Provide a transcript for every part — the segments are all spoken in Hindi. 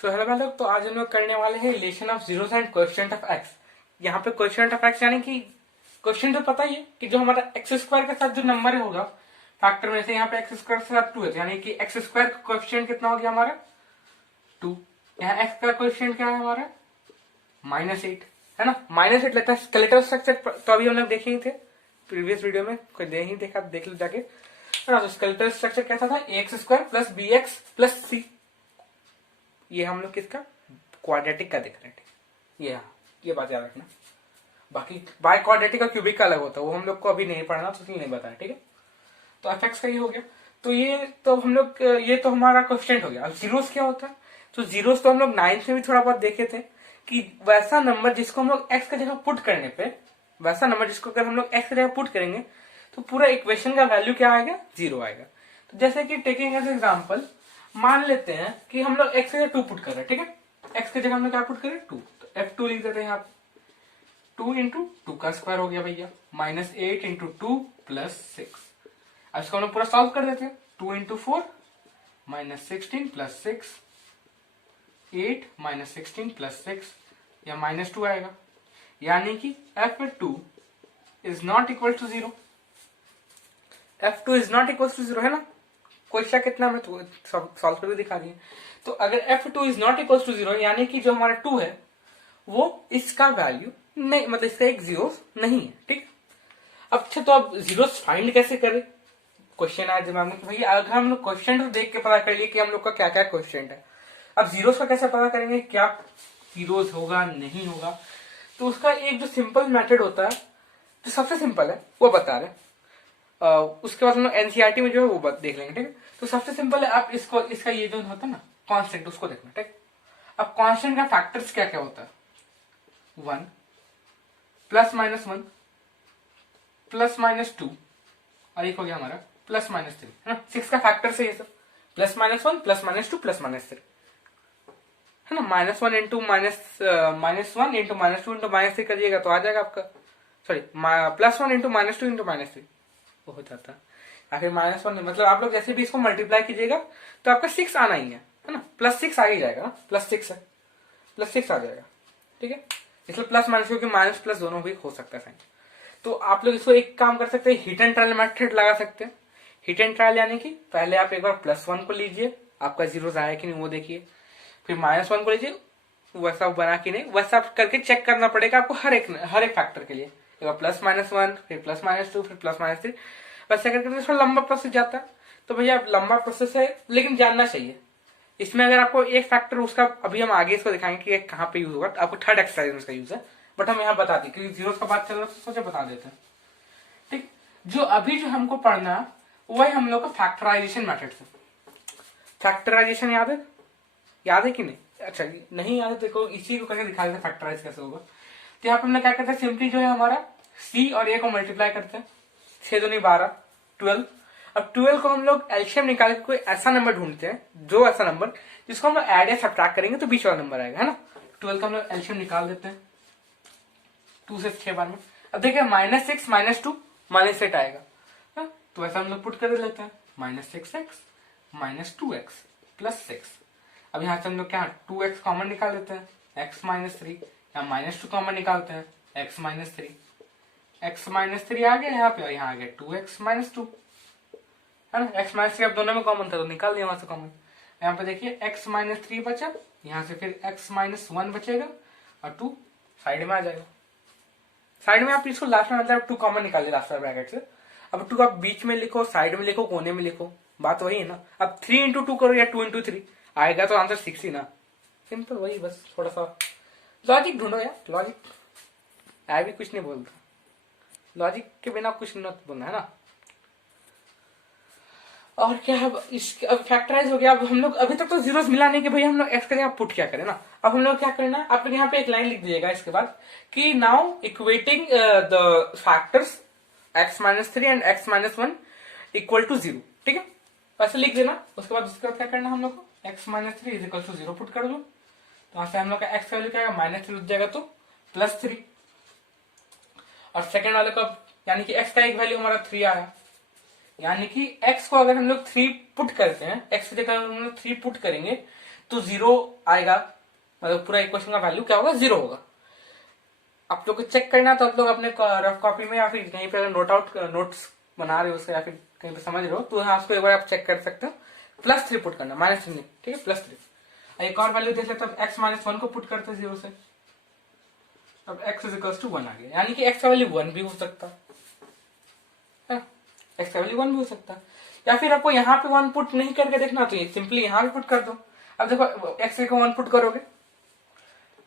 सो हेलो लोग, तो आज हम लोग करने वाले हैं relation of zeros and coefficient of x. यहाँ पे कोएफिशिएंट ऑफ एक्स यानी कि क्वेश्चन तो पता ही है कि जो हमारा एक्स स्क्वायर के साथ जो नंबर होगा फैक्टर में से, यहाँ पे एक्स स्क्वायर के साथ 2 है, यानी कि एक्स स्क्वायर का कोएफिशिएंट कितना हो गया हमारा 2। यहाँ एक्स का कोएफिशिएंट क्या है हमारा -8 है ना। -8 लगता है स्केलेटल स्ट्रक्चर, तो अभी हम लोग देखे ही थे प्रीवियस वीडियो में, कोई नहीं देखा देख लो जाके। तो स्केलेटल स्ट्रक्चर कैसा था, x square plus b x plus c. ये हम लोग किसका क्वाड्रेटिक का देख रहे हैं, ये बात याद रखना। बाकी बाय क्वाड्रेटिक का क्यूबिक का अलग होता है, वो हम लोग को अभी नहीं पढ़ना, तो नहीं बताया, ठीक है। तो एफ एक्स का ये हो गया। तो ये तो हम लोग, ये तो हमारा कोएफिशिएंट हो गया। अब जीरोस क्या होता है, तो जीरोस तो हम लोग 9th में भी थोड़ा बहुत देखे थे कि वैसा नंबर जिसको हम लोग एक्स का जगह पुट करने पे, वैसा नंबर जिसको अगर हम लोग एक्स की जगह पुट करेंगे तो पूरा इक्वेशन का वैल्यू क्या आएगा, 0 आएगा। तो जैसे कि टेकिंग एज एग्जाम्पल, मान लेते हैं कि हम लोग एक्स की जगह 2 पुट कर रहे हैं, ठीक है। एक्स की जगह हम लोग क्या पुट करें 2, तो F2 लिख देते हैं यहाँ पे। 2 इंटू 2 का स्क्वायर हो गया भैया, -8 इंटू 2 प्लस 6। अब इसको हम लोग पूरा सॉल्व कर देते हैं। 2 इंटू 4 -16 प्लस 6, 8 -16 प्लस 6, या -2 आएगा। यानी कि F2 is not equal to 0। F2 is not equal to 0 है ना। क्वेश्चन कितना में तो सॉल्व करके दिखा दिए। तो अगर F2 is not equal to 0 यानी कि जो हमारा 2 है वो इसका वैल्यू नहीं, मतलब इसका एक जीरो नहीं है, ठीक। अच्छा, तो अब जीरोस फाइंड कैसे करें, क्वेश्चन आया दिमाग में। भैया अगर हम लोग क्वेश्चन तो देख के पता कर लिए कि हम लोग का क्या क्या क्वेश्चन है, अब जीरोस का कैसे पता करेंगे, क्या जीरोस होगा नहीं होगा। तो उसका एक जो सिंपल मेथड होता है, जो सबसे सिंपल है वो बता रहे। उसके बाद हम लोग एनसीईआरटी में जो है वो देख लेंगे, ठीक है। तो सबसे सिंपल है, आप इसको, इसका ये जो होता है ना कांस्टेंट, उसको देखना, ठीक। अब कांस्टेंट का फैक्टर्स क्या क्या होता है, 1 +-1 +-2 और एक हो गया हमारा +-3 है ना। 6 का फैक्टर से ये सब +-1 +-2 +-3 है ना। -1 इंटू -1 इंटू -2 इंटू -3 करिएगा तो आ जाएगा आपका, सॉरी +1 इंटू -2 इंटू -3 वो हो जाता है। या फिर -1, मतलब आप लोग जैसे भी इसको मल्टीप्लाई कीजिएगा तो आपका 6 आना ही है ना। +6 आ ही जाएगा ना, +6 है, +6 आ जाएगा, ठीक है। इसलिए प्लस माइनस, क्योंकि माइनस प्लस दोनों भी हो सकता है साइन। तो आप लोग इसको एक काम कर सकते हैं, हिट एंड ट्रायल मेथड लगा सकते हैं। हिट एंड ट्रायल यानी कि पहले आप एक बार +1 को लीजिए, आपका जीरोस आया कि नहीं वो देखिए, फिर -1 को लीजिए, वैसा बना कि नहीं, वैसा करके चेक करना पड़ेगा आपको हर एक फैक्टर के लिए। एक बार +-1 फिर +-2 फिर +-3, वैसा करके थोड़ा लंबा प्रोसेस जाता है। तो भैया लंबा प्रोसेस है लेकिन जानना चाहिए। इसमें अगर आपको एक फैक्टर उसका, अभी हम आगे इसको दिखाएंगे कि कहाँ पे यूज होगा, तो आपको थर्ड एक्सरसाइज में इसका यूज है, बट हम यहाँ बता दें क्योंकि जीरोस का बात चल रहा है तो सोचे बता देते हैं, ठीक। जो अभी जो हमको पढ़ना है वही हम लोग का फैक्टराइजेशन मेथड से। फैक्टराइजेशन याद है कि नहीं, अच्छा नहीं याद है, देखो इसी को करके दिखा देते फैक्टराइज कैसे होगा। तो यहाँ पे हम लोग क्या करते हैं, सिंपली जो है हमारा सी और ए को मल्टीप्लाई करते हैं, 6 दूनी 12 12। अब 12 को हम लोग एलसीएम निकाल के कोई ऐसा नंबर ढूंढते हैं, जो ऐसा नंबर जिसको हम लोग ऐड या सब्ट्रैक्ट करेंगे तो बीच वाला नंबर आएगा, है ना। 12 का हम लोग एलसीएम निकाल देते हैं 2 से 6 बार में। अब देखिए -6 -2 -8 आएगा, है? तो ऐसा हम लोग पुट कर लेते हैं, -6x -2x +6। अब यहाँ से हम लोग क्या 2x कॉमन निकाल देते हैं, x -3, या -2 कॉमन निकालते हैं, x -3, x -3 आ गया यहाँ पे, और यहाँ आ गया 2x -2 है ना। x -3 अब दोनों में कॉमन था तो निकाल दिया वहां से कॉमन। यहाँ पे देखिए x -3 बचा, यहाँ से फिर x -1 बचेगा और 2 साइड में आ जाएगा। साइड में आप इसको लास्ट में, मतलब 2 कॉमन निकालिए लास्ट में ब्रैकेट से। अब 2 आप बीच में लिखो, साइड में लिखो, कोने में लिखो, बात वही है ना। अब 3 इंटू 2 करो या 2 इंटू 3 आएगा तो आंसर 6 ही ना, सिंपल वही। बस थोड़ा सा लॉजिक ढूंढो यार, लॉजिक आई भी कुछ नहीं बोलता, लॉजिक के बिना कुछ नहीं बोलना है ना। और क्या है, अब फैक्टराइज हो गया। अब हम लोग अभी तक तो जीरोस मिला नहीं कि भाई हम लोग एक्स का जगह पुट क्या करें ना। अब हम लोग क्या करना है, आप लोग यहाँ पे एक लाइन लिख दीजिएगा इसके बाद कि now equating the factors x -3 and x -1 equal to 0, ठीक है। ऐसे लिख देना। उसके बाद उसके बाद क्या करना हम लोग को, x -3 is equal to 0 put कर दो। तो यहाँ से हम लोग का x का वैल्यू क्या आएगा, -3 हो जाएगा तो +3। और सेकेंड वाले का यानी कि x का एक वैल्यू हमारा 3 आया, यानी कि x को अगर हम लोग 3 पुट करते हैं, x की जगह हम लोग 3 पुट करेंगे तो 0 आएगा, मतलब पूरा इक्वेशन का वैल्यू क्या होगा, 0 होगा। आप लोग को चेक करना तो आप लोग अपने रफ कॉपी में या फिर कहीं पे अगर नोट्स बना रहे हो उसका या फिर कहीं पे समझ रहे हो तो यहाँ उसको एक बार आप चेक कर सकते हो। +3 पुट करना, -3 नहीं, ठीक है, +3। एक और वैल्यू देख लेते हैं, x -1 को पुट करते हैं 0 से, अब x = 1 आ गया, यानी कि x का वैल्यू 1 भी हो सकता है, x का वैल्यू 1 भी हो सकता है। या फिर आपको यहाँ पे 1 पुट नहीं करके देखना तो ये सिंपली यहाँ पे पुट कर दो। अब देखो x को 1 पुट करोगे,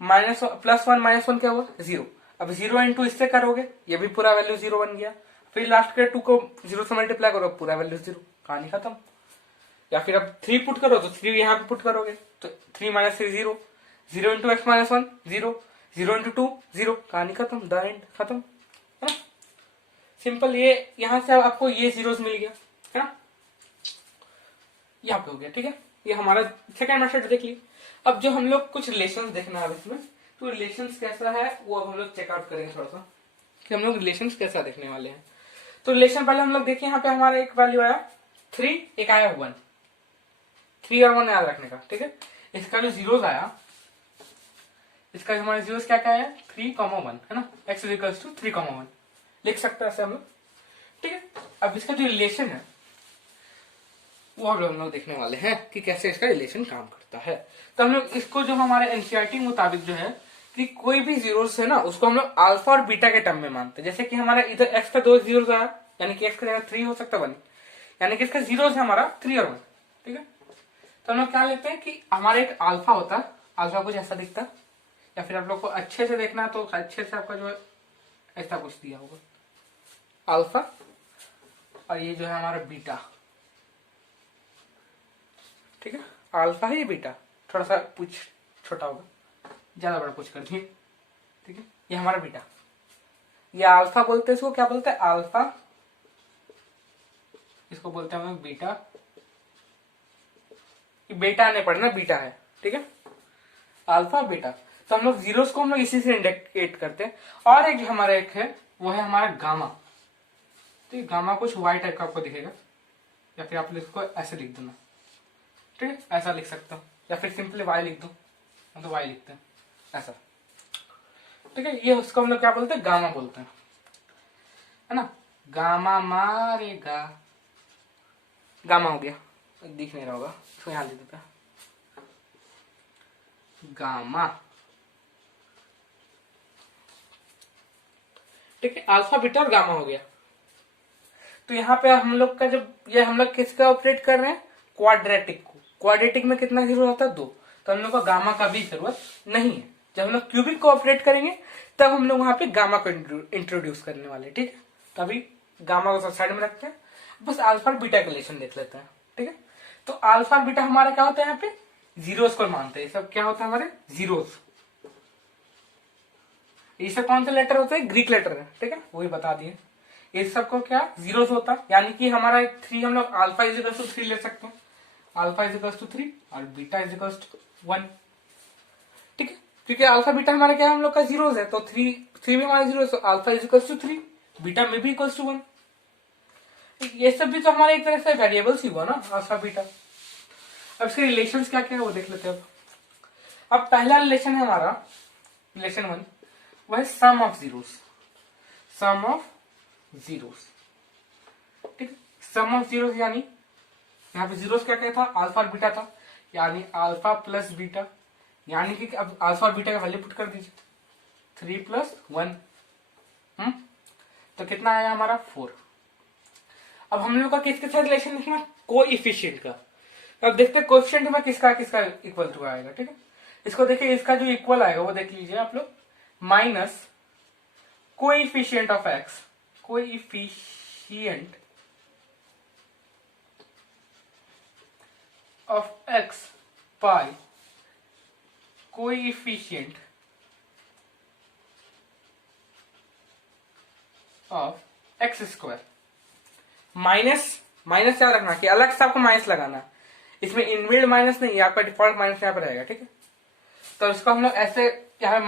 +1 क्या हुआ, 0। अब 0 इंटू इससे करोगे, ये भी पूरा वैल्यू 0 बन गया। फिर लास्ट के 2 को 0 से मल्टीप्लाई करो, पूरा वैल्यू 0, कहानी खत्म। या फिर अब 3 पुट करो तो 3 यहाँ पे पुट करोगे तो 3 - 3 0, 0 इंटू x -1 0, 0 इंटू 2 0, कहानी खत्म, द एंड, खत्म, है ना। सिंपल, ये यहां से आपको ये जीरोस मिल गया, है ना, यहाँ पे हो गया, ठीक है। ये हमारा सेकंड मेथड देख ली। अब जो हम लोग कुछ रिलेशंस देखना है इसमें, तो रिलेशंस कैसा है वो अब हम लोग चेकआउट करेंगे थोड़ा सा, कि हम लोग रिलेशंस कैसा देखने वाले हैं। तो रिलेशन पहले हम लोग देखिए, यहाँ पे हमारा एक वैल्यू आया 3, एक आया 1, 3 और 1 याद रखने का, ठीक है। इसका जो जीरोस आया, इसका हमारे जीरोस क्या क्या है, 3, 1, है ना, x = 3, 1 लिख सकते हैं ऐसे हम लोग, ठीक है। अब इसका जो रिलेशन है वो हम लोग देखने वाले हैं कि कैसे इसका रिलेशन काम करता है। तो हम लोग इसको जो हमारे एनसीईआरटी मुताबिक जो है कि कोई भी जीरोस है ना उसको हम लोग अल्फा और बीटा के टर्म में मानते हैं। जैसे कि हमारा इधर x का 2 जीरोस आया, यानी कि x का जगह 3 हो सकता है 1, यानी कि इसका जीरोस है हमारा 3 और 1, ठीक है। तो हम लोग क्या लेते हैं कि हमारा एक अल्फा होता है, अल्फा कुछ ऐसा दिखता है, या फिर आप लोग को अच्छे से देखना तो अच्छे से आपका जो है ऐसा कुछ दिया होगा अल्फा, और ये जो है हमारा बीटा, ठीक है। अल्फा है ये बीटा, थोड़ा सा पूछ छोटा होगा, ज्यादा बड़ा पूछ कर दिए, ठीक है। ये हमारा बीटा, ये अल्फा बोलते हैं, इसको क्या बोलते हैं, अल्फा, इसको बोलते हैं हम लोग बीटा। ये बेटा नहीं पढ़ना, बीटा है, ठीक है, अल्फा बीटा। तो हम लोग जीरोस को हम लोग इसी से इंडिकेट करते हैं। और एक जो हमारा एक है वो है हमारा गामा, तो ये गामा कुछ वाई टाइप का आपको दिखेगा, या फिर आप इसको ऐसे लिख देना, ठीक है, ऐसा लिख सकता हूँ, या फिर सिंपली वाई लिख दो, हम तो वाई लिखते हैं ऐसा, ठीक है। ये उसको हम लोग क्या बोलते हैं, गामा बोलते हैं, है ना। गामा मारेगा, गामा हो गया, दिख नहीं रहा होगा, इसको यहाँ लिख देता, गामा, ठीक है। अल्फा बीटा और गामा हो गया। तो यहाँ पे हम लोग का जब ये हम लोग किसका ऑपरेट कर रहे हैं, क्वाड्रेटिक को, क्वाड्रेटिक में कितना जीरो होता है, 2, तो हम लोग को गामा का भी जरूरत नहीं है। जब हम लोग क्यूबिक को ऑपरेट करेंगे तब हम लोग वहां पे गामा को इंट्रोड्यूस करने वाले, ठीक है। तभी गामा को साइड में रखते हैं, बस अल्फा और बीटा का रिलेशन देख लेते हैं, ठीक है। तो अल्फा और बीटा हमारा क्या होता है, यहाँ पे जीरोस को मानते हैं, सब क्या होता है हमारे जीरोस। ये सब कौन से लेटर होते हैं, ग्रीक लेटर है, ठीक है, वही बता दिए। इस सबको क्या जीरोस होता है, यानी कि हमारा 3 हम लोग अल्फा = 3 ले सकते हैं, अल्फा = 3 और बीटा = 1, ठीक है। क्योंकि अल्फा बीटा हमारा क्या है, हम लोग का जीरोस है, तो 3 भी हमारा जीरो, तो अल्फा = 3, बीटा में भी =1। ये सब भी तो हमारे एक तरह से वेरिएबल्स ही हुआ ना, अल्फा बीटा। अब इसके रिलेशंस क्या क्या है वो देख लेते हैं। अब पहला रिलेशन है हमारा, रिलेशन 1, वह है sum of zeros, sum of zeros, ठीक है। सम ऑफ जीरोस यानी यहाँ पे जीरोस क्या क्या था, अल्फा और बीटा था, यानी अल्फा प्लस बीटा, यानी कि अब अल्फा और बीटा का वैल्यू पुट कर दीजिए, 3 + 1, तो कितना आया हमारा 4। अब हम लोग का किसके साथ रिलेशन देखना, कोएफिशिएंट का। अब देखते हैं कोएफिशिएंट में किसका किसका इक्वल टू आएगा, ठीक है। इसको देखिए, इसका जो इक्वल आएगा वो देख लीजिए आप लोग, minus coefficient of x, coefficient of x by coefficient of x²। Minus minus याद रखना कि अलग से आपको माइनस लगाना, इसमें इनबिल्ड माइनस नहीं, आपका डिफॉल्ट माइनस यहाँ पर रहेगा, ठीक है। तो इसको हम लोग ऐसे, यहाँ पे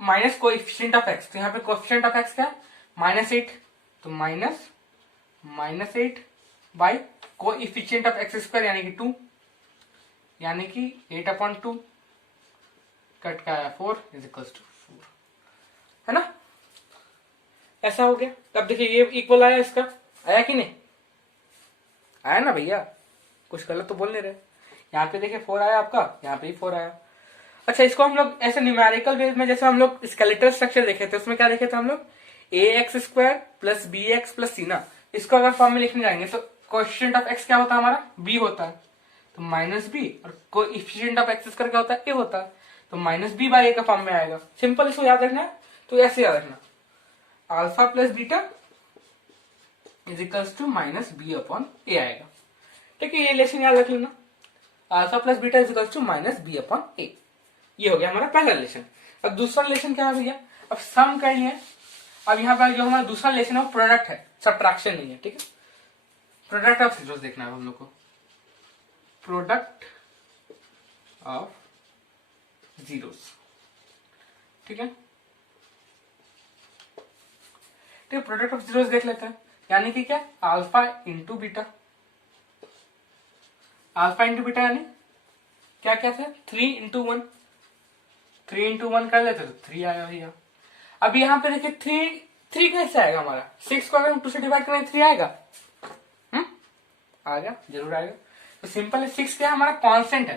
माइनस कोएफिशिएंट ऑफ एक्स, तो यहाँ पे कोएफिशिएंट ऑफ एक्स क्या है, -8, तो -8 बाई कोएफिशिएंट ऑफ x² यानी कि 2, यानी कि 8/2 कट का आया 4 इज इक्वल्स टू 4, है ना। ऐसा हो गया। तब देखिए ये इक्वल आया, इसका आया कि नहीं आया ना भैया, कुछ गलत तो बोल नहीं रहे। यहाँ पे देखिए 4 आया आपका, यहाँ पे भी 4 आया। अच्छा, इसको हम लोग ऐसे न्यूमेरिकल वेज में, जैसे हम लोग स्केलेटल स्ट्रक्चर देखे थे, उसमें क्या देखे थे हम लोग, ax² plus bx plus c ना। इसको अगर फॉर्म में लिखने जाएंगे तो कोएफिशिएंट ऑफ x क्या होता है हमारा, b होता है, तो -b, और कोएफिशिएंट ऑफ x क्या होता है, a होता है, तो -b/a का फॉर्म में आएगा। सिंपल, इसको याद रखना है, तो ऐसे याद रखना, alpha plus beta is equals to -b/a आएगा। ठीक है, ये रिलेशन याद रख लेना, alpha plus beta is equals to -b/a। ये हो गया हमारा पहला रिलेशन। अब दूसरा रिलेशन क्या है भैया, अब सम कर लिए। अब यहाँ पर जो हमारा दूसरा रिलेशन है वो प्रोडक्ट है, सब्ट्रैक्शन नहीं है। ठीक है, प्रोडक्ट ऑफ जीरोस देखना है हम लोग को, प्रोडक्ट ऑफ जीरोस। ठीक है, ठीक है, प्रोडक्ट ऑफ जीरोस देख लेते हैं, यानी कि क्या, alpha into beta, alpha into beta यानी क्या क्या था, 3 इंटू 1, 3 इंटू 1 कर लेते तो 3 आया भैया। अब यहाँ पे देखिए 3 कैसे आएगा हमारा, 6 को अगर हम 2 से डिवाइड करें 3 आएगा, आ गया, जरूर आएगा। तो सिंपल है, 6 क्या हमारा कांस्टेंट है,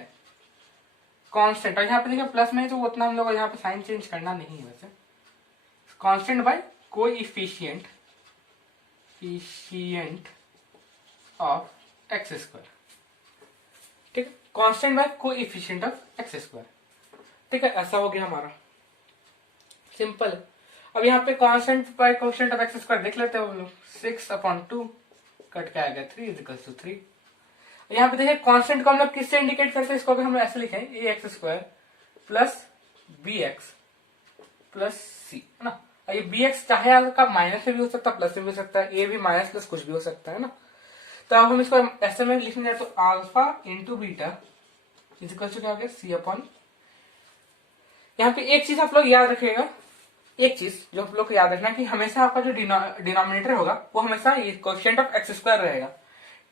कांस्टेंट। और यहाँ पे देखिए प्लस में, तो उतना हम लोग यहाँ पे साइन चेंज करना नहीं है वैसे, constant bye coefficient of x²। ठीक है, constant bye coefficient of x²। ठीक है, ऐसा हो गया हमारा, सिंपल है। अब यहाँ पे constant bye coefficient of x² देख लेते हैं हम लोग, 6/2 कट के आएगा 3 इज इक्वल टू 3। यहाँ पे देखिए कांस्टेंट को हम लोग किससे इंडिकेट करते हैं, इसको भी हम ऐसे लिखें, ax² plus bx plus c, है ना। ये bx चाहे आपका माइनस में भी हो सकता है, प्लस में भी हो सकता है, a भी माइनस प्लस कुछ भी हो सकता है ना। तो अब हम इसको ऐसे में लिखने जाए तो alpha into beta is equal to क्या हो गया, c/। यहाँ पे एक चीज आप लोग याद रखिएगा, एक चीज जो आप लोग को याद रखना कि हमेशा आपका जो डिनोमिनेटर होगा वो हमेशा ये कोएफिशिएंट ऑफ x² रहेगा।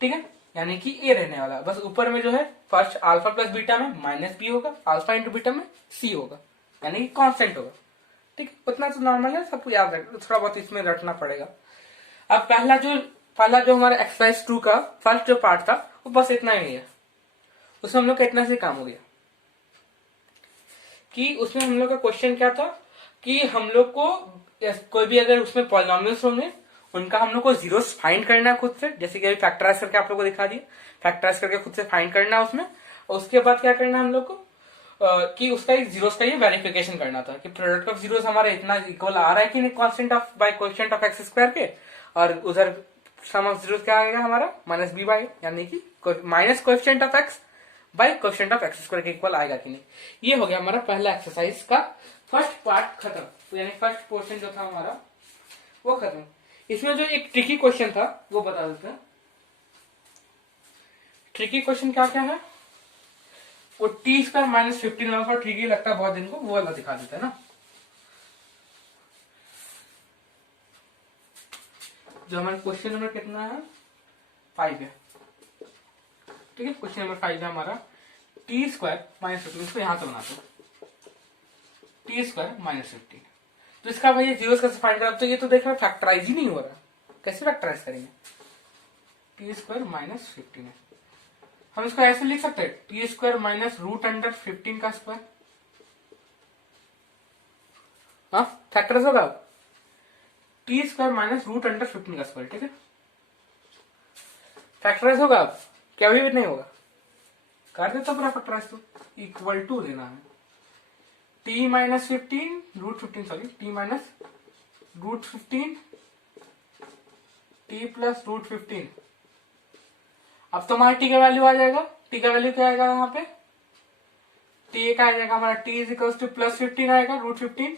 ठीक है, यानी कि a रहने वाला, बस ऊपर में जो है फर्स्ट अल्फा प्लस बीटा में -b होगा, अल्फा इंटू बीटा में c होगा, यानी कि कांस्टेंट होगा। ठीक है, उतना तो नॉर्मल है, सबको याद रखना, थोड़ा बहुत इसमें रटना पड़ेगा। अब पहला जो हमारा एक्सरसाइज 2 का फर्स्ट जो पार्ट था वो बस इतना ही है, उसमें हम लोग का इतना से काम हो गया कि उसमें हम लोग का क्वेश्चन क्या था कि हम लोग को कोई भी अगर उसमें पॉलिनोमियल्स होंगे उनका हम लोग को जीरोस फाइंड करना है खुद से, जैसे कि अभी फैक्टराइज करके आप लोग को दिखा दिया, फैक्टराइज करके खुद से फाइंड करना है उसमें। और उसके बाद क्या करना है हम लोग को कि उसका जीरोस का ये वेरिफिकेशन करना था कि प्रोडक्ट ऑफ जीरोस हमारा इतना इक्वल आ रहा है कि नहीं constant of by coefficient of x² के, और उधर सम ऑफ जीरोस क्या आएगा हमारा -b/, यानी कि minus coefficient of x by coefficient of x² के इक्वल आएगा कि नहीं। ये हो गया हमारा पहला एक्सरसाइज का फर्स्ट पार्ट खत्म, तो यानी फर्स्ट पोर्शन जो था हमारा वो खत्म। इसमें जो एक ट्रिकी क्वेश्चन था वो बता देते हैं। ट्रिकी क्वेश्चन क्या क्या है, वो t² -15 पर ट्रिकी लगता है बहुत दिन को, वो वाला दिखा देता है ना। जो हमारा क्वेश्चन नंबर कितना है, 5 है। ठीक है, क्वेश्चन नंबर 5 है हमारा, t² -15, इसको यहां से बनाते हैं, t² -15। तो इसका भाई जीरोस कैसे फाइंड करें, तो ये तो देख रहे फैक्टराइज ही नहीं हो रहा, कैसे फैक्टराइज करेंगे, t² -15 है, हम इसको ऐसे लिख सकते हैं t² -√15 का स्क्वायर। हाँ, फैक्टराइज होगा t² -√15 का स्क्वायर। ठीक है, फैक्टराइज होगा, क्या भी नहीं होगा, कर देता पूरा फैक्टराइज, तो इक्वल टू देना है t -15 sorry t -√15 t plus √15। अब तो हमारा t का वैल्यू आ जाएगा, t का वैल्यू क्या आएगा यहाँ पे, t का आ जाएगा हमारा t इज इक्वल टू +15 आएगा √15,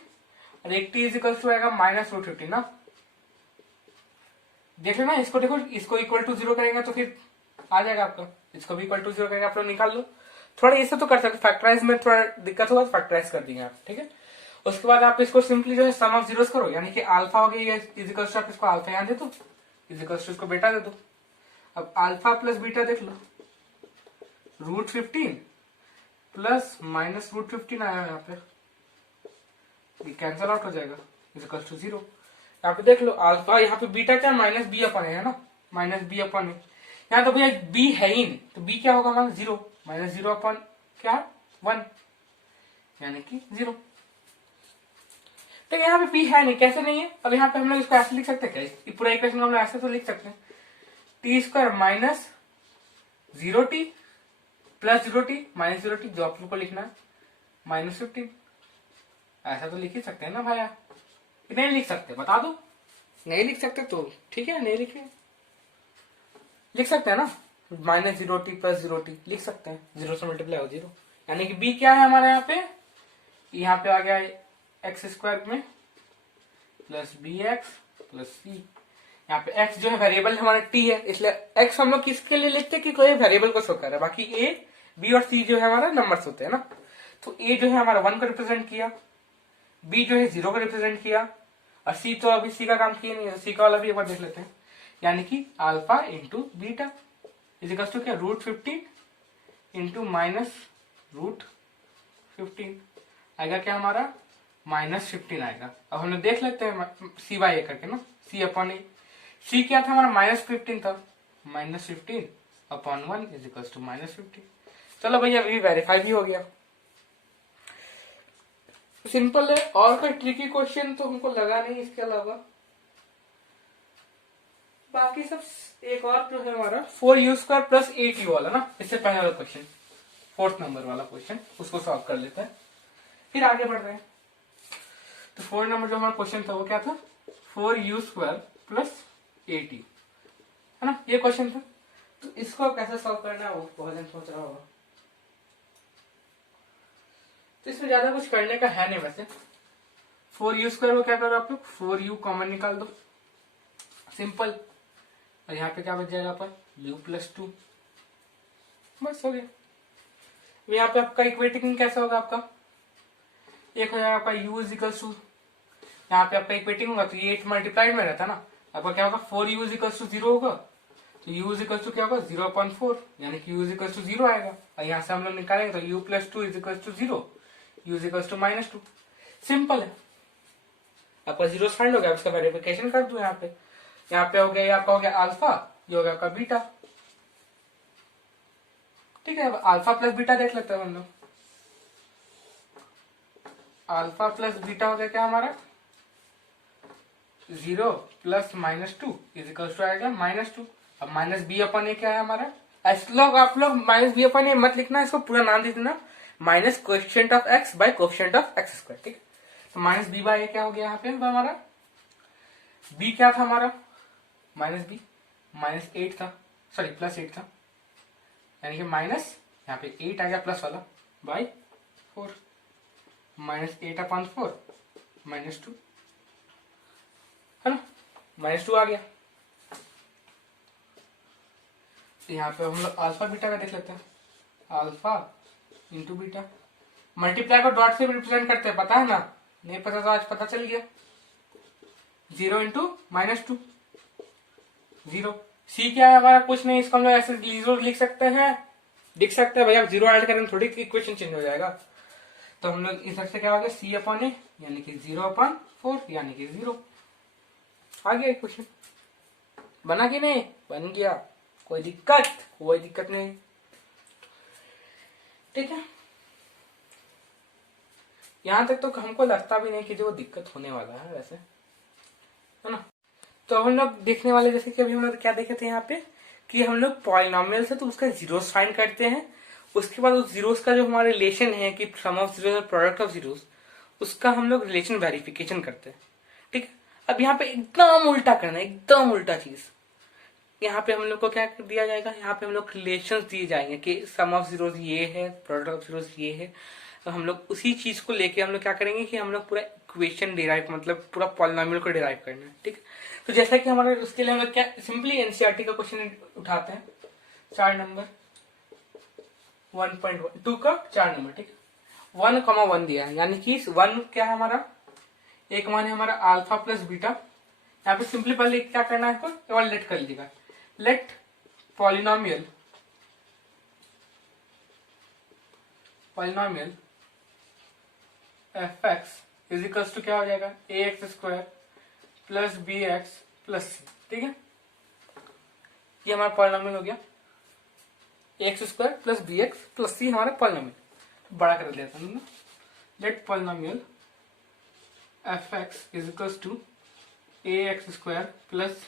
और एक t इज इक्वल टू आएगा -√15 ना। देख लो ना, इसको देखो, इसको इक्वल टू 0 करेंगे तो फिर आ जाएगा आपका, इसको भी इक्वल टू 0 करेंगे, आप लोग निकाल लो। थोड़ा ये सब तो कर सकते, फैक्टराइज में थोड़ा दिक्कत होगा तो फैक्टराइज कर देंगे आप। ठीक है, उसके बाद आप इसको सिंपली जो है सम ऑफ जीरोस करो, यानी कि अल्फा हो गया, इज इक्वल टू, आप इसको अल्फा यहाँ दे दो, इज इक्वल टू इसको बेटा दे दो। अब अल्फा प्लस बीटा देख लो, √15 प्लस माइनस रूट 15 आया यहाँ पे, ये कैंसल आउट हो जाएगा, इज इक्वल टू 0। यहाँ पे देख लो अल्फा, यहाँ पे बीटा क्या माइनस बी अपन है ना, माइनस बी अपन है। यहाँ तो भैया बी है ही नहीं, तो बी क्या होगा हमारा 0, माइनस 0 अपन क्या 1, यानी कि 0। ठीक है, यहाँ पे बी है नहीं, कैसे नहीं है? अब यहाँ पे हम लोग इसको ऐसे लिख सकते हैं क्या, पूरा इक्वेशन हम लोग ऐसे तो लिख सकते हैं, T square minus 0t plus 0t minus 0t, जो आप लोग को लिखना है माइनस 15, ऐसा तो लिख ही सकते हैं ना भैया। नहीं लिख सकते बता दो, नहीं लिख सकते तो ठीक है, नहीं लिखे, लिख सकते हैं ना, माइनस 0t प्लस 0t लिख सकते हैं, 0 से मल्टीप्लाई हो 0, यानी कि b क्या है हमारे यहाँ पे आ गया एक्स स्क्वायर में प्लस बी एक्स प्लस सी। यहाँ पे x जो है वेरिएबल हमारा t है, इसलिए x हम लोग किसके लिए लिखते हैं कि कोई वेरिएबल को शो कर रहा है, बाकी a b और c जो है हमारा नंबर्स होते हैं ना। तो a जो है हमारा 1 को रिप्रेजेंट किया, b जो है 0 को रिप्रेजेंट किया, और c तो अभी c का काम किया नहीं है, c का वाला भी एक बार देख लेते हैं, यानी कि alpha into beta is equal to क्या रूट 15 इंटू माइनस रूट 15 आएगा क्या हमारा माइनस 15 आएगा। अब हम लोग देख लेते हैं सी बाई ए करके ना, सी अपॉन ए, सी क्या था हमारा माइनस 15 था, minus 15 upon 1 is equal to minus 15। चलो भैया अभी वेरीफाई भी हो गया, सिंपल है, और कोई ट्रिकी क्वेश्चन तो हमको लगा नहीं इसके अलावा, बाकी सब। एक और जो है हमारा 4u² प्लस 8u वाला ना, इससे पहले वाला क्वेश्चन 4th नंबर वाला क्वेश्चन, उसको सॉल्व कर लेते हैं फिर आगे बढ़ रहे हैं। तो 4 नंबर जो हमारा क्वेश्चन था वो क्या था, 4u² प्लस 8u, है ना, ये क्वेश्चन था। तो इसको कैसे सॉल्व करना है वो बहुत जन सोच रहा होगा, तो इसमें ज्यादा कुछ करने का है नहीं वैसे। 4u² को क्या करो आप लोग, 4u कॉमन निकाल दो, सिंपल, और यहाँ पे क्या बच जाएगा पर u प्लस 2, बस हो गया। यहाँ पे आपका इक्वेटिंग कैसा होगा, आपका एक हो जाएगा आपका u इज इक्वल टू, यहाँ पे आपका इक्वेटिंग होगा तो ये 8 मल्टीप्लाइड में रहता ना, आपका क्या होगा 4u इज इक्वल टू 0 होगा, तो u इज इक्वल टू क्या होगा 0/4, यानी कि u इज इक्वल टू 0 आएगा, और यहाँ से हम लोग निकालेंगे तो u plus 2 is equal to 0, u is equal to minus 2, simple है, आपका 0 फाइंड हो गया, उसका वेरिफिकेशन कर दो। यहाँ पे हो गया आपका, हो गया अल्फा, ये हो गया आपका बीटा, ठीक है। अब अल्फा प्लस बीटा देख लेते हैं हम लोग, अल्फा प्लस बीटा हो गया क्या हमारा 0 plus minus 2 is equal to आएगा माइनस 2। अब माइनस बी अपन ए क्या है हमारा, ऐसे लोग आप लोग माइनस बी अपन ए मत लिखना, इसको पूरा नाम दे देना minus coefficient of x by coefficient of x square, ठीक है। तो माइनस बी बाय ए क्या हो गया यहाँ पे हमारा, बी क्या था हमारा माइनस बी, माइनस 8 था, सॉरी प्लस 8 था, यानी कि माइनस यहाँ पे 8 आ गया प्लस वाला बाय 4, माइनस 8/4 माइनस 2, है ना, माइनस 2 आ गया। तो यहाँ पे हम लोग अल्फा बीटा का देख लेते हैं, alpha into beta, multiply co dot से भी रिप्रेजेंट करते हैं, पता है ना, नहीं पता तो आज पता चल गया, 0 इंटू माइनस 2 0। सी क्या है हमारा, कुछ नहीं, इसको हम लोग ऐसे लिख सकते हैं, लिख सकते हैं भैया, 0 ऐड करें थोड़ी इक्वेशन चेंज हो जाएगा। तो हम लोग इस तरह से क्या हो गया सी अपॉन ए, यानी कि 0/4 यानी कि 0 आ गया इक्वेशन, बना कि नहीं, बन गया, कोई दिक्कत नहीं, ठीक है। यहां तक तो हमको लगता भी नहीं कि जो दिक्कत होने वाला है वैसे, है ना। तो हम लोग देखने वाले, जैसे कि अभी हम लोग क्या देखे थे यहाँ पे कि हम लोग पॉलिनोमियल से तो उसका जीरोस फाइंड करते हैं, उसके बाद उस जीरोस का जो हमारा रिलेशन है कि सम ऑफ जीरोस और प्रोडक्ट ऑफ जीरोस, उसका हम लोग रिलेशन वेरिफिकेशन करते हैं, ठीक है। अब यहाँ पे एकदम उल्टा करना है, एकदम उल्टा चीज, यहाँ पे हम लोग को क्या दिया जाएगा, यहाँ पे हम लोग रिलेशन दिए जाएंगे कि सम ऑफ जीरोस ये है, प्रोडक्ट ऑफ जीरोस ये है, तो हम लोग उसी चीज को लेके हम लोग क्या करेंगे कि हम लोग पूरा इक्वेशन डिराइव, मतलब पूरा पॉलिनोमियल को डिराइव करना है, ठीक है। तो जैसा कि हमारे उसके लिए हम लोग क्या सिंपली एनसीईआरटी का क्वेश्चन उठाते हैं, 4 नंबर 1.2 का 4 नंबर, ठीक है। 1,1 दिया है, यानी कि 1 क्या है हमारा, एक मान है हमारा अल्फा प्लस बीटा, यहाँ पे सिंपली पहले क्या करना है, इसको लेट कर लीजिएगा, let polynomial polynomial f x is equals to क्या हो जाएगा, a x square plus b x plus c. ठीक है, ये हमारा पॉलिनोमियल हो गया, a x square plus b x plus c हमारा पॉलिनोमियल। बड़ा कर देता हूँ ना, let polynomial f x is equals to a x square plus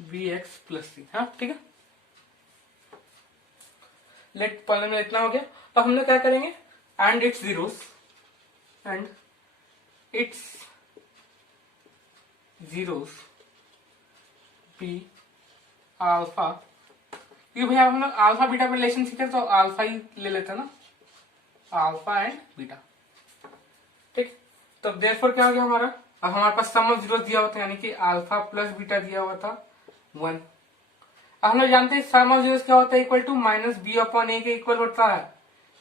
b x plus c. हाँ ठीक है, लेट पॉलिनोमियल इतना हो गया। अब हम लोग क्या करेंगे, and its zeros, and its zeros be alpha, क्योंकि भैया हम लोग अल्फा बीटा में रिलेशन सीखे तो अल्फा ही ले लेते हैं ना, अल्फा एंड बीटा। ठीक, तो देयरफॉर क्या हो गया हमारा, अब हमारे पास सम ऑफ जीरो दिया हुआ था, यानी कि अल्फा प्लस बीटा दिया हुआ था 1। अब हम लोग जानते हैं सम ऑफ जीरो क्या होता है, equal to minus b upon a के इक्वल होता है,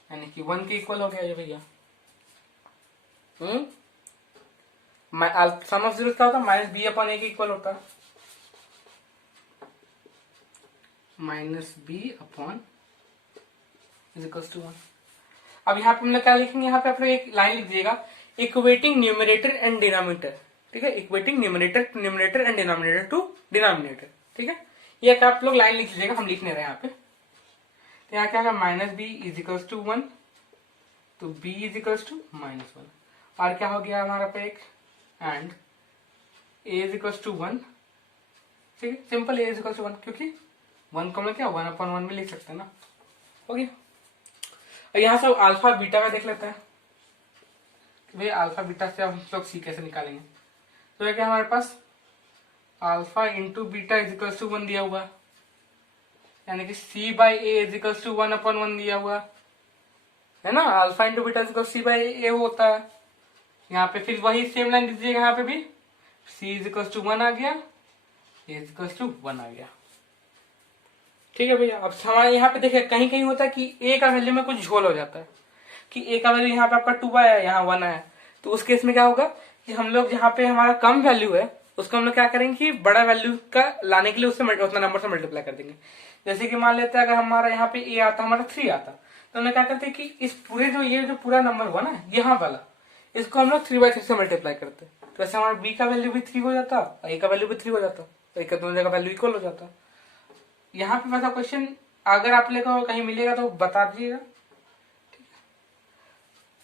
यानी कि 1 के इक्वल हो गया ये भैया। सम ऑफ जीरो क्या होता है, माइनस बी अपॉन ए के इक्वल होता है, minus b upon is equal to 1। अब यहाँ पे हम लोग क्या लिखेंगे, यहाँ पे आप लोग एक लाइन लिख दीजिएगा, इक्वेटिंग न्यूमरेटर एंड डिनोमिनेटर। ठीक है, equating numerator and denominator to denominator. ठीक है, ये एक आप लोग लाइन लिख लीजिएगा, हम लिखने रहे यहाँ पे। तो यहाँ क्या होगा, minus b is equals to 1, तो b is equals to minus 1। और क्या हो गया हमारा पे एक, and a is equals to 1। ठीक है, simple, a is equals to 1, क्योंकि 1 को हम लोग क्या 1 अपॉन 1 में लिख सकते हैं ना। हो गया, और यहाँ से अल्फा बीटा का देख लेते हैं, भाई अल्फा बीटा से हम लोग सी कैसे निकालेंगे। तो क्या हमारे पास alpha into beta is equal to 1 दिया हुआ, यानी कि c by a is equal to 1 upon 1 दिया हुआ है ना। Alpha into beta is equal c by a होता है। यहाँ पे फिर वही सेम लाइन दीजिएगा, यहाँ पे भी सी इज इक्वल टू 1 आ गया, ए इज इक्वल टू 1 आ गया। ठीक है भैया, अब हमारे यहाँ पे देखिए कहीं कहीं होता है कि ए का वैल्यू में कुछ झोल हो जाता है, कि ए का वैल्यू यहाँ पे आपका 2 आया, यहाँ 1 आया, तो उस केस में क्या होगा कि हम लोग जहाँ पे हमारा कम वैल्यू है उसको हम लोग क्या करेंगे कि बड़ा वैल्यू का लाने के लिए उससे उतना नंबर से मल्टीप्लाई कर देंगे। जैसे कि मान लेते हैं अगर हमारा यहाँ पे ए आता, हमारा 3 आता, तो हम लोग क्या करते हैं कि इस पूरे ये जो पूरा नंबर हुआ ना यहाँ वाला, इसको हम लोग 3/3 से मल्टीप्लाई करते हैं। तो ऐसे हमारा बी का वैल्यू भी 3 हो जाता, ए का वैल्यू भी 3 हो जाता, ए का दोनों जगह वैल्यू इक्वल हो जाता। यहाँ पे वैसा क्वेश्चन अगर आप लोगों को कहीं मिलेगा तो बता दीजिएगा।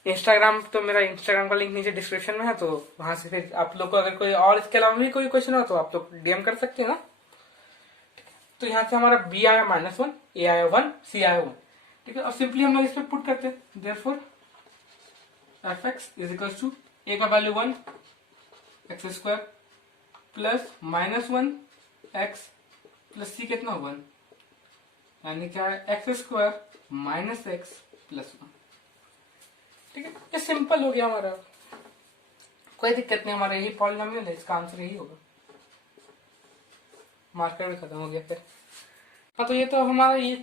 इंस्टाग्राम, तो मेरा इंस्टाग्राम का लिंक नीचे डिस्क्रिप्शन में है, तो वहां से फिर आप लोग को अगर कोई और इसके अलावा भी कोई क्वेश्चन हो तो आप लोग डीएम कर सकते हैं ना। तो यहाँ से हमारा बी आया -1, ए आया 1, सी आया 1। ठीक है, और सिंपली हम लोग इस पे पुट करते हैं, therefore f x is equal to a का value 1 x square plus -1 x plus c कितना 1, यानी क्या है x square minus x plus 1। ठीक है, ये सिंपल हो गया हमारा, कोई दिक्कत नहीं, हमारा यही पॉलिनोमियल है, इसका आंसर यही होगा। मार्कर भी खत्म हो गया फिर। हाँ, तो ये तो हमारा ये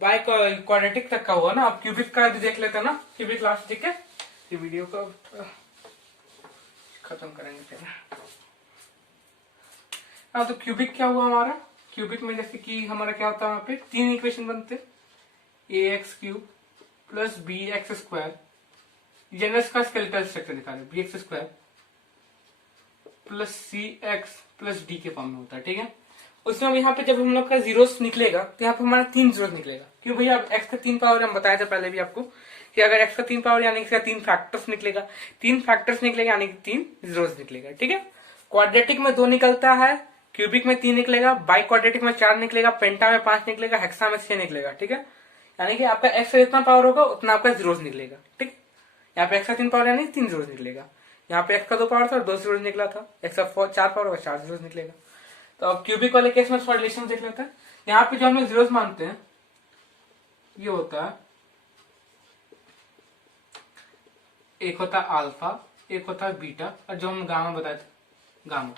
बाय क्वाड्रेटिक तक का हुआ ना। अब क्यूबिक का भी देख लेते हैं ना, क्यूबिक लास्ट। ठीक है, ये वीडियो को खत्म करेंगे फिर। हाँ, तो क्यूबिक क्या हुआ हमारा, क्यूबिक में जैसे कि हमारा क्या होता है, वहां पे 3 इक्वेशन बनते, a x cube plus b x square, जनरस का स्केलेटल स्ट्रक्चर दिखा रहे, b x square plus c x plus d के फॉर्म में होता है। ठीक है, उसमें यहाँ पे जब हम लोग का जीरोस निकलेगा तो यहाँ पे हमारा 3 जीरोस निकलेगा, क्यों भैया एक्स का 3 पावर हम बताए थे पहले भी आपको कि अगर एक्स का 3 पावर यानी कि 3 फैक्टर्स निकलेगा, 3 फैक्टर्स निकलेगा यानी कि 3 जीरोस निकलेगा। ठीक है, क्वाड्रेटिक में 2 निकलता है, क्यूबिक में 3 निकलेगा, बाई क्वाड्रेटिक में 4 निकलेगा, पेंटा में 5 निकलेगा, हेक्सा में 6 निकलेगा। ठीक है, यानी कि आपका एक्स का जितना पावर होगा उतना आपका जीरोस निकलेगा। ठीक, यहाँ पे एक्स का 3 पावर यानी 3 जीरोस निकलेगा, यहाँ पे एक्स का 2 पावर था और 2 जीरोस निकला था, एक्स का 4 पावर होगा 4 जीरोस निकलेगा। तो अब क्यूबिक वाले केस में थोड़ा रिलेशन देख लेते हैं। यहाँ पे जो हम लोग जीरोस मानते हैं ये होता है, एक होता है अल्फा, एक होता है बीटा, और जो हम गामा बताए थे गामा।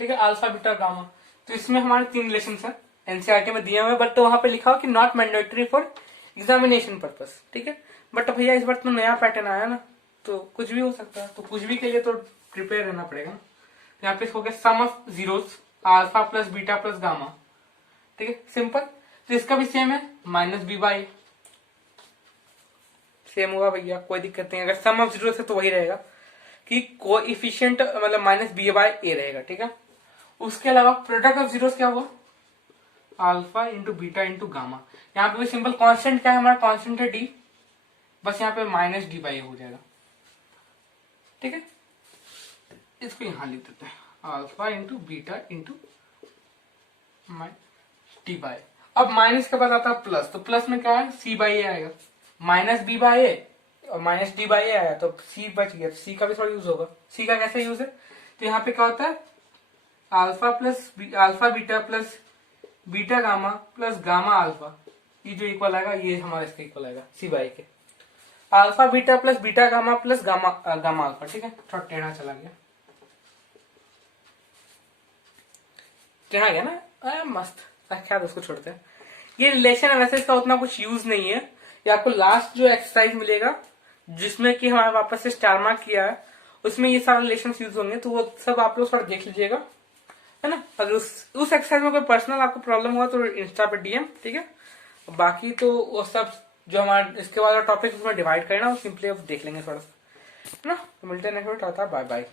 ठीक है, अल्फा बीटा गामा। तो इसमें हमारे 3 रिलेशन है, एनसीईआरटी में दिए हुए, बट तो वहां पे लिखा हो कि not mandatory for examination purpose. ठीक है, बट भैया इस बार तो नया पैटर्न आया ना, तो कुछ भी हो सकता है, तो कुछ भी के लिए तो प्रिपेयर रहना पड़ेगा। यहाँ पे हो गया sum of zeros alpha plus beta plus gamma. ठीक है, सिंपल। तो इसका भी सेम है, -b/a सेम हुआ भैया, कोई दिक्कत नहीं। अगर सम ऑफ जीरो से तो वही रहेगा कि कोएफिशिएंट मतलब माइनस बी बाय ए रहेगा, ठीक है। उसके अलावा प्रोडक्ट ऑफ जीरोस क्या हुआ, alpha into beta into gamma. यहाँ पे भी सिंपल कांस्टेंट क्या है हमारा, कांस्टेंट है डी, बस यहाँ पे माइनस डी बाई हो जाएगा, ठीक है। इसको यहां लिख देते हैं, alpha into beta into D by. अब माइनस के बाद आता है प्लस, तो प्लस में क्या है, सी बाई ए आएगा, माइनस बी बाई ए और माइनस डी बाई ए आया तो सी बच गया, तो सी का भी थोड़ा यूज होगा। सी का कैसे यूज है, तो यहाँ पे क्या होता है, alpha plus alpha beta plus beta gamma plus gamma alpha, ये जो इक्वल आएगा ये हमारा इसका इक्वल आएगा सी बाई के। Alpha beta plus beta gamma plus gamma gamma alpha, ठीक है। थोड़ा टेढ़ा चला गया, टेढ़ा गया ना, मस्त। क्या उसको छोड़ते हैं, ये रिलेशन है, वैसे इसका उतना कुछ यूज नहीं है। ये आपको लास्ट जो एक्सरसाइज मिलेगा जिसमें कि हमारे वापस से स्टार मार्क किया है, उसमें ये सारे रिलेशन यूज होंगे, तो वो सब आप लोग थोड़ा देख लीजिएगा, है ना। अगर उस एक्सरसाइज में कोई पर्सनल आपको प्रॉब्लम हुआ तो इंस्टा पे डीएम, ठीक है। बाकी तो वो सब जो हमारे इसके बाद टॉपिक उसमें डिवाइड करना वो सिंपली अब देख लेंगे थोड़ा सा, है ना। तो मिलते हैं नेक्स्ट, टाटा बाय बाय।